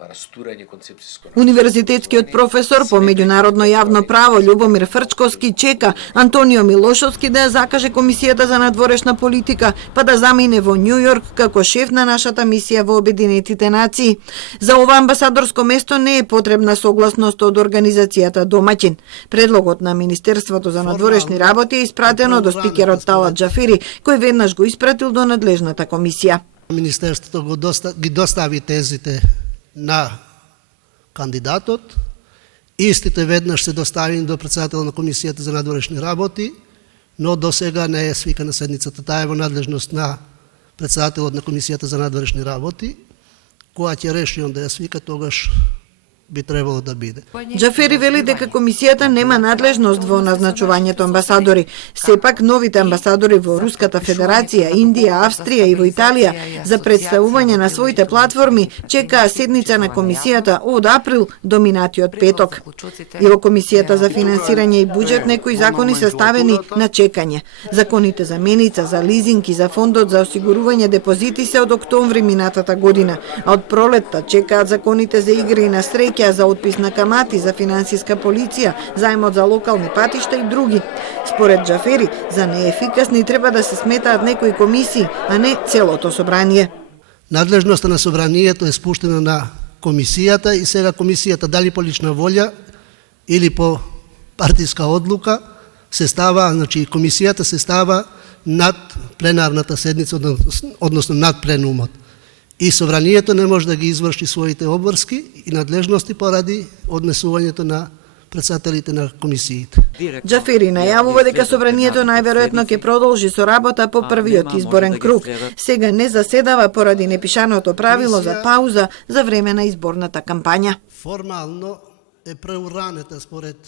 растурање концепциско. Универзитетскиот професор по меѓународно јавно право Љубомир Фрчковски чека Антонио Милошовски да ја закаже Комисијата за надворешна политика, па да замине во Њу Јорк како шеф на нашата мисија во Обединетите нации. За ова амбасадорско место не е потребна согласност од организацијата домаќин. Предлогот на Министерството за надворешни работи е испратено до спикерот Талат Џафери, кој веднаш го испратил до надлежната комисија. Министерството ги достави тезите на кандидатот, истите веднаш се доставени до председател на Комисијата за надворешни работи, но до сега не е свикана седницата. Таа е во надлежност на председателот на Комисијата за надворешни работи, која ќе реши он да ја свика, тогаш би требало да биде. Џафери вели дека комисијата нема надлежност во назначувањето амбасадори. Сепак новите амбасадори во Руската Федерација, Индија, Австрија и во Италија за представување на своите платформи чекаа седница на комисијата од април до минатиот петок. И во Комисијата за финансирање и буџет некои закони се ставени на чекање. Законите за меница, за лизинг и за фондот за осигурување депозити се од октомври минатата година, а од пролетта чекаат законите за игри на среќа, за отпис на камати, за финансиска полиција, заемот за локални патишта и други. Според Џафери, за неефикасни треба да се сметаат некои комисии, а не целото собрание. Надлежноста на собранието е спуштена на комисијата и сега комисијата дали по лична волја или по партиска одлука се става, значи комисијата се става над пленарната седница, односно над пленумот. И собранието не може да ги изврши своите обврски и надлежности поради однесувањето на председателите на комисиите. Џафери најавува дека собранието најверојатно ќе продолжи со работа по првиот изборен круг. Сега не заседава поради непишаното правило за пауза за време на изборната кампања. Формално е преуранета според